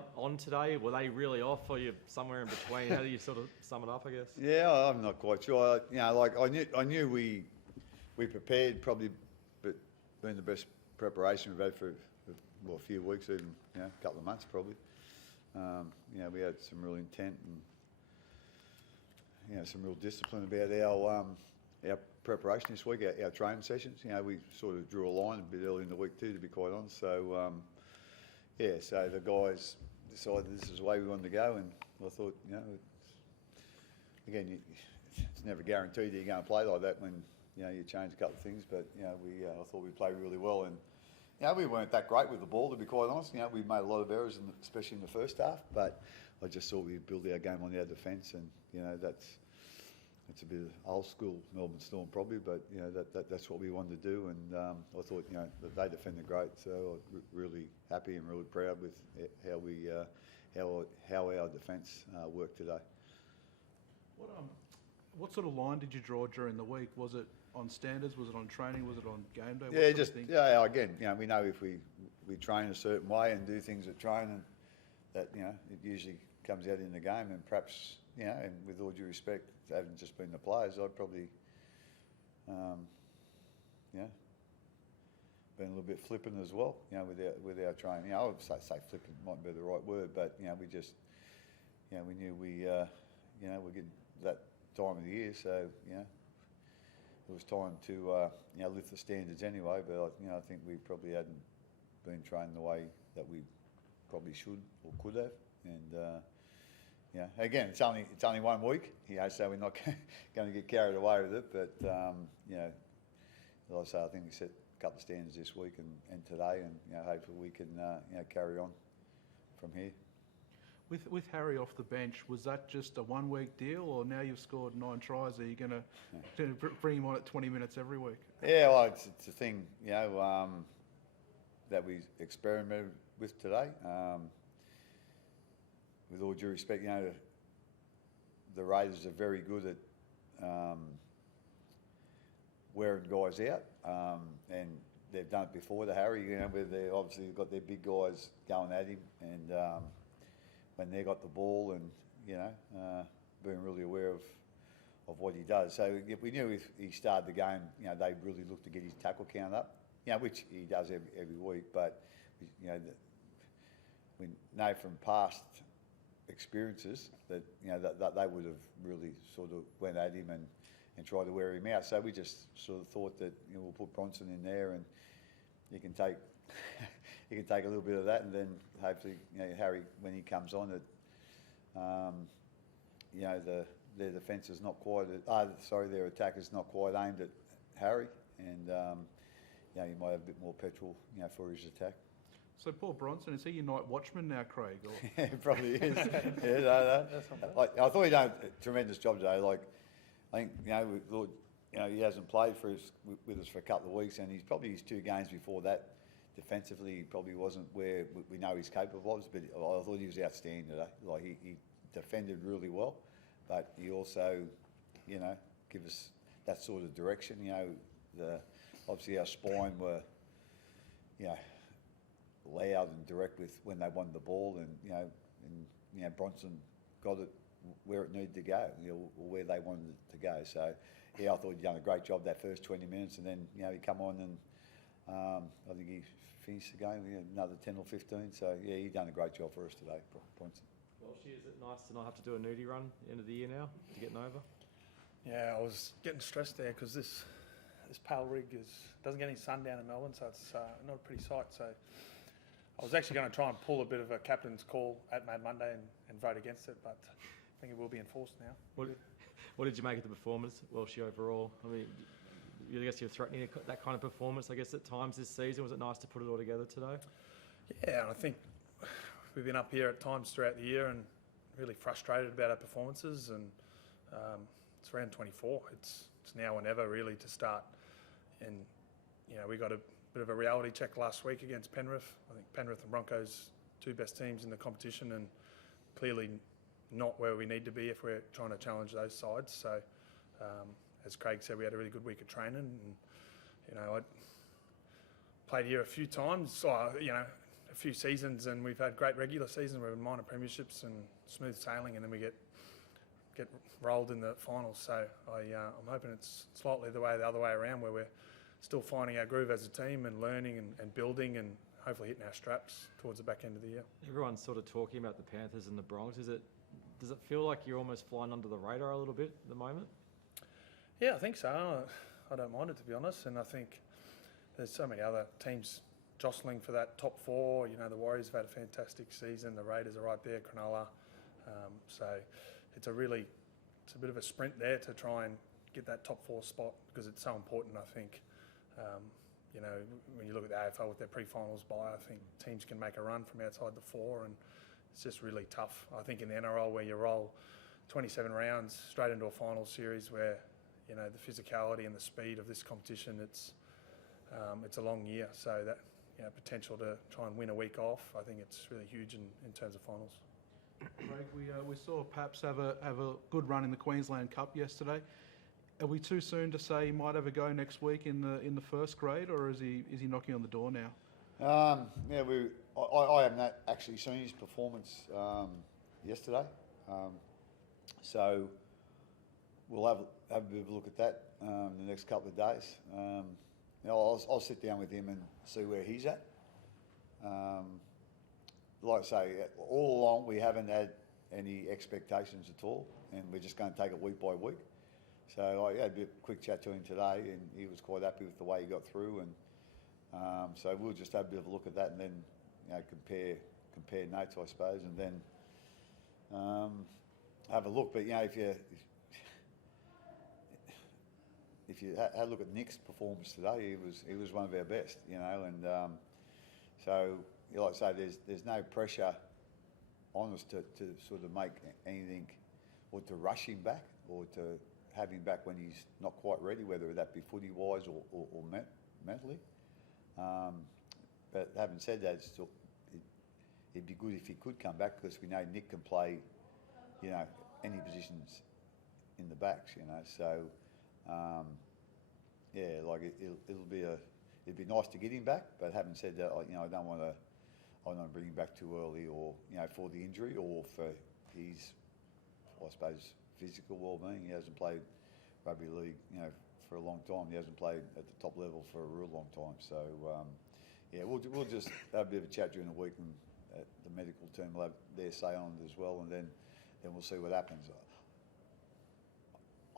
out on today? Were they really off, or you somewhere in between? How do you sort of sum it up, I guess? Yeah, I'm not quite sure. I knew we prepared probably, but been the best preparation we've had for a few weeks, even a couple of months probably. We had some real intent and some real discipline about our preparation this week, our training sessions. We sort of drew a line a bit early in the week too, to be quite honest. So so the guys decided this is the way we wanted to go, and I thought, again, it's never guaranteed that you're going to play like that when you change a couple of things. But I thought we played really well, and we weren't that great with the ball, to be quite honest. We made a lot of errors, especially in the first half. But I just thought we'd build our game on our defence, and that's a bit of old school Melbourne Storm probably, but that's what we wanted to do, and I thought that they defended great, so I'm really happy and really proud with how our defence worked today. What sort of line did you draw during the week? Was it on standards? Was it on training? Was it on game day? Again, we know if we train a certain way and do things at training, that it usually comes out in the game, and perhaps and with all due respect, having just been the players, I'd probably been a little bit flippant as well, with our training. I would say flippant mightn't be the right word, but we just we knew we're getting that time of the year, so it was time to lift the standards anyway. But I think we probably hadn't been trained the way that we probably should or could have, and again, it's only 1 week, so we're not going to get carried away with it. But like I say, I think we set a couple of standards this week and today, and hopefully we can carry on from here. With Harry off the bench, was that just a 1 week deal, or now you've scored 9 tries? Are you going to bring him on at 20 minutes every week? Yeah, well, it's a thing that we experimented with today. With all due respect, the Raiders are very good at wearing guys out, and they've done it before to Harry, where they obviously got their big guys going at him, and when they got the ball, and being really aware of what he does. So we knew if he started the game, they really looked to get his tackle count up, which he does every week. But we know from past experiences that that they would have really sort of went at him and tried to wear him out. So we just sort of thought that we'll put Bronson in there, and you can take a little bit of that, and then hopefully Harry, when he comes on, their defence is not quite their attack is not quite aimed at Harry, and you might have a bit more petrol for his attack. So Paul Bronson, is he your night watchman now, Craig? Or? Yeah, it probably is. I thought he done a tremendous job today. I think he hasn't played with us for a couple of weeks, and his 2 games before that, defensively, he probably wasn't where we know he's capable of. But I thought he was outstanding today. He defended really well, but he also, give us that sort of direction. Obviously our spine were, loud and direct with when they won the ball, and Bronson got it where it needed to go, or where they wanted it to go. So I thought he'd done a great job that first 20 minutes, and then he come on, and I think he finished the game with another 10 or 15. So he done a great job for us today, Bronson. Well, is it nice to not have to do a nudie run at the end of the year now to get over? Yeah, I was getting stressed there because this pale rig doesn't get any sun down in Melbourne, so it's not a pretty sight. So I was actually going to try and pull a bit of a captain's call at Mad Monday and vote against it, but I think it will be enforced now. What did you make of the performance, Welshie, overall? I mean, I guess you're threatening that kind of performance, I guess, at times this season. Was it nice to put it all together today? Yeah, I think we've been up here at times throughout the year and really frustrated about our performances, and it's round 24. It's now or never really to start. And we got a bit of a reality check last week against Penrith. I think Penrith and Broncos, 2 best teams in the competition, and clearly not where we need to be if we're trying to challenge those sides. So as Craig said, we had a really good week of training, and I played here a few times, a few seasons, and we've had great regular seasons. We've had minor premierships and smooth sailing, and then we get rolled in the finals. So I'm hoping it's slightly the other way around, where we're still finding our groove as a team and learning and building and hopefully hitting our straps towards the back end of the year. Everyone's sort of talking about the Panthers and the Bronx. Does it feel like you're almost flying under the radar a little bit at the moment? Yeah, I think so. I don't mind it, to be honest, and I think there's so many other teams jostling for that top four. You know, the Warriors have had a fantastic season. The Raiders are right there, Cronulla. So it's a bit of a sprint there to try and get that top four spot, because it's so important, I think. You know, when you look at the AFL with their pre-finals bye, I think teams can make a run from outside the four, and it's just really tough. I think in the NRL, where you roll 27 rounds straight into a final series, where, you know, the physicality and the speed of this competition, it's a long year. So that, you know, potential to try and win a week off, I think it's really huge in terms of finals. Craig, we saw Paps have a good run in the Queensland Cup yesterday. Are we too soon to say he might have a go next week in the first grade, or is he knocking on the door now? Yeah, I haven't actually seen his performance yesterday, so we'll have a bit of a look at that in the next couple of days. You know, I'll sit down with him and see where he's at. Like I say, all along we haven't had any expectations at all, and we're just going to take it week by week. So I had a quick chat to him today, and he was quite happy with the way he got through, and so we'll just have a bit of a look at that, and then, you know, compare notes, I suppose, and then have a look. But, you know, if you had a look at Nick's performance today, he was one of our best, you know, and so, like I say, there's no pressure on us to sort of make anything, or to rush him back, or to have him back when he's not quite ready, whether that be footy wise or mentally. But having said that, it'd be good if he could come back, because we know Nick can play, you know, any positions in the backs, you know. So yeah, like it'd be nice to get him back. But having said that, you know, I don't want to bring him back too early, or, you know, for the injury, or for his, I suppose, physical well-being. He hasn't played rugby league, you know, for a long time. He hasn't played at the top level for a real long time. So yeah, we'll just have a bit of a chat during the week, and the medical team will have their say on it as well, and then we'll see what happens.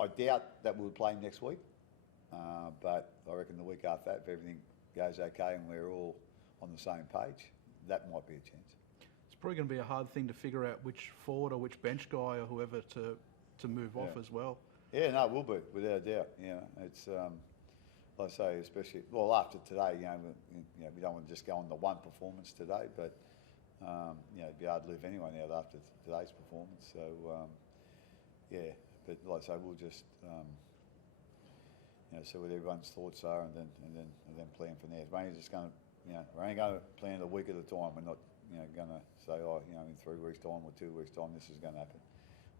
I doubt that we'll play next week, but I reckon the week after that, if everything goes okay and we're all on the same page, that might be a chance. It's probably going to be a hard thing to figure out which forward or which bench guy or whoever to move off as well. Yeah, no, it will be, without a doubt. You know, it's like I say, especially after today. You know, we don't want to just go on the one performance today, but you know, it'd be hard to live anyone out after today's performance. So yeah, but like I say, we'll just you know, see what everyone's thoughts are, and then plan from there. We're only just going to, you know, we're only going to plan a week at a time. We're not, you know, going to say, oh, you know, in 3 weeks' time or 2 weeks' time, this is going to happen.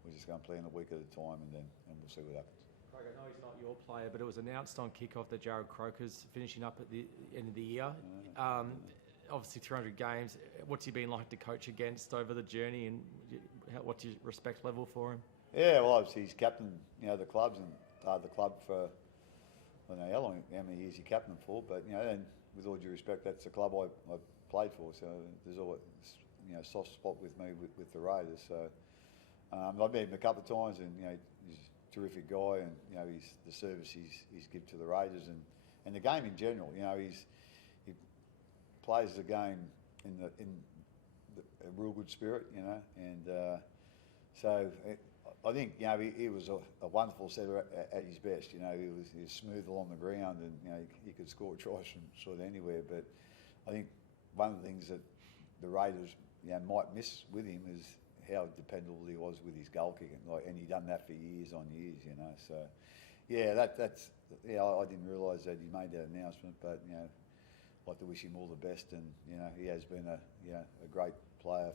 We're just going to plan a week at a time, and we'll see what happens. Craig, I know he's not your player, but it was announced on kickoff that Jared Croker's finishing up at the end of the year. Obviously, 300 games. What's he been like to coach against over the journey, and what's your respect level for him? Yeah, well, obviously he's captained, you know, the clubs, and the club for, I don't know how many years he captained for, but, you know, and with all due respect, that's the club I played for, so there's always, you know, a soft spot with me with the Raiders. So I've met him a couple of times, and, you know, he's a terrific guy, and, you know, the service he's given to the Raiders, and the game in general. You know, he plays the game in a real good spirit, you know, and so I think, you know, he was a wonderful setter at his best. You know, he was smooth along the ground, and, you know, he could score tries from sort of anywhere. But I think one of the things that the Raiders, you know, might miss with him is how dependable he was with his goal kicking. And he done that for years on years, you know. So yeah, that's I didn't realise that he made that announcement, but, you know, I'd like to wish him all the best, and, you know, he has been a great player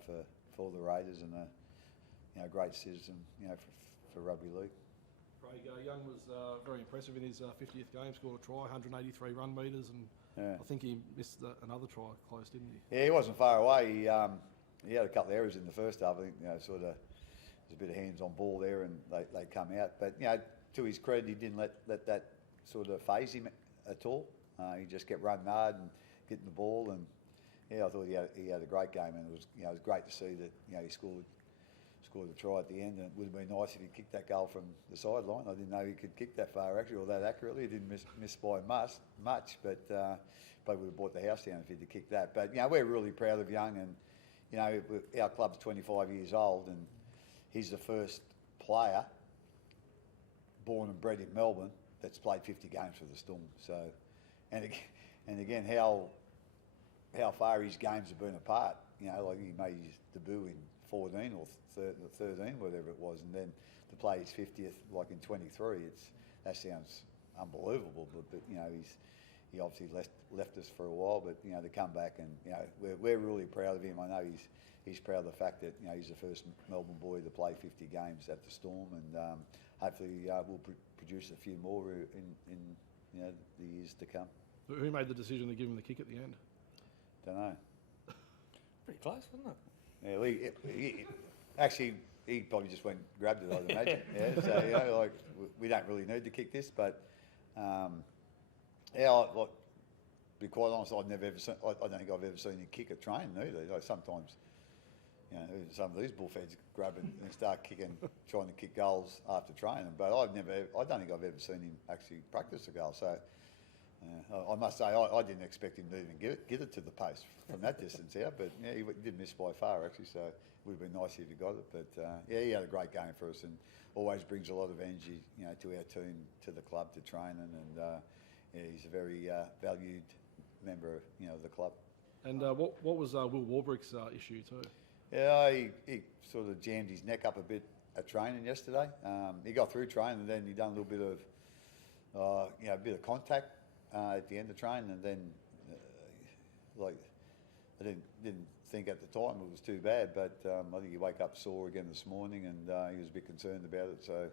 for the Raiders, and a great citizen, you know, for rugby league. Craig Young was very impressive in his 50th game, scored a try, 183 run metres, and Yeah. I think he missed another try close, didn't he? Yeah, he wasn't far away. He had a couple of errors in the first half. I think, sort of, there's a bit of hands on ball there, and they come out. But to his credit, he didn't let that sort of phase him at all. He just kept running hard and getting the ball, and I thought he had a great game, and it was great to see that he scored a try at the end, and it would have been nice if he kicked that goal from the sideline. I didn't know he could kick that far actually, or that accurately. He didn't miss by much, but probably would have brought the house down if he'd have kicked that. But we're really proud of Young, and our club's 25 years old, and he's the first player born and bred in Melbourne that's played 50 games for the Storm. So, and again, how far his games have been apart. Like he made his debut in 14 or 13, whatever it was, and then to play his 50th like in 23, that sounds unbelievable. But he obviously left us for a while, but to come back, and we're really proud of him. I know he's proud of the fact that he's the first Melbourne boy to play 50 games at the Storm, and hopefully we'll produce a few more in the years to come. Who made the decision to give him the kick at the end? Don't know. Pretty close, wasn't it? Yeah, actually, he probably just went and grabbed it, I'd imagine. Yeah, so like we don't really need to kick this, but to be quite honest, I don't think I've ever seen him kick a train either. Sometimes, some of these bullfeds grab it and start trying to kick goals after training. But I don't think I've ever seen him actually practice a goal. So I must say, I didn't expect him to even get it to the post from that distance out. But he didn't miss by far actually. So it would have been nice if he got it. But he had a great game for us, and always brings a lot of energy, to our team, to the club, to training, and he's a very valued member, of the club. And what was Will Warbrick's issue too? Yeah, he sort of jammed his neck up a bit at training yesterday. He got through training, and then he done a little bit of, a bit of contact at the end of training, and then I didn't think at the time it was too bad, but I think he woke up sore again this morning, and he was a bit concerned about it. So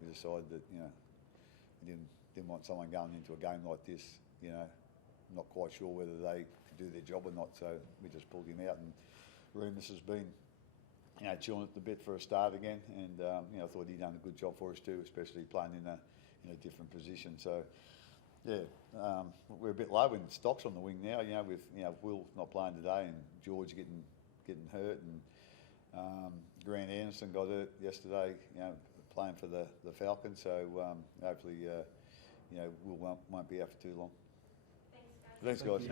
we decided that we didn't want someone going into a game like this, not quite sure whether they could do their job or not. So we just pulled him out, and Remus has been, chewing at the bit for a start again, and I thought he'd done a good job for us too, especially playing in a different position. So we're a bit low in stocks on the wing now. With Will not playing today, and George getting hurt, and Grant Anderson got hurt yesterday, playing for the Falcons. So hopefully, Will won't be out for too long. Thanks, guys. Thank you.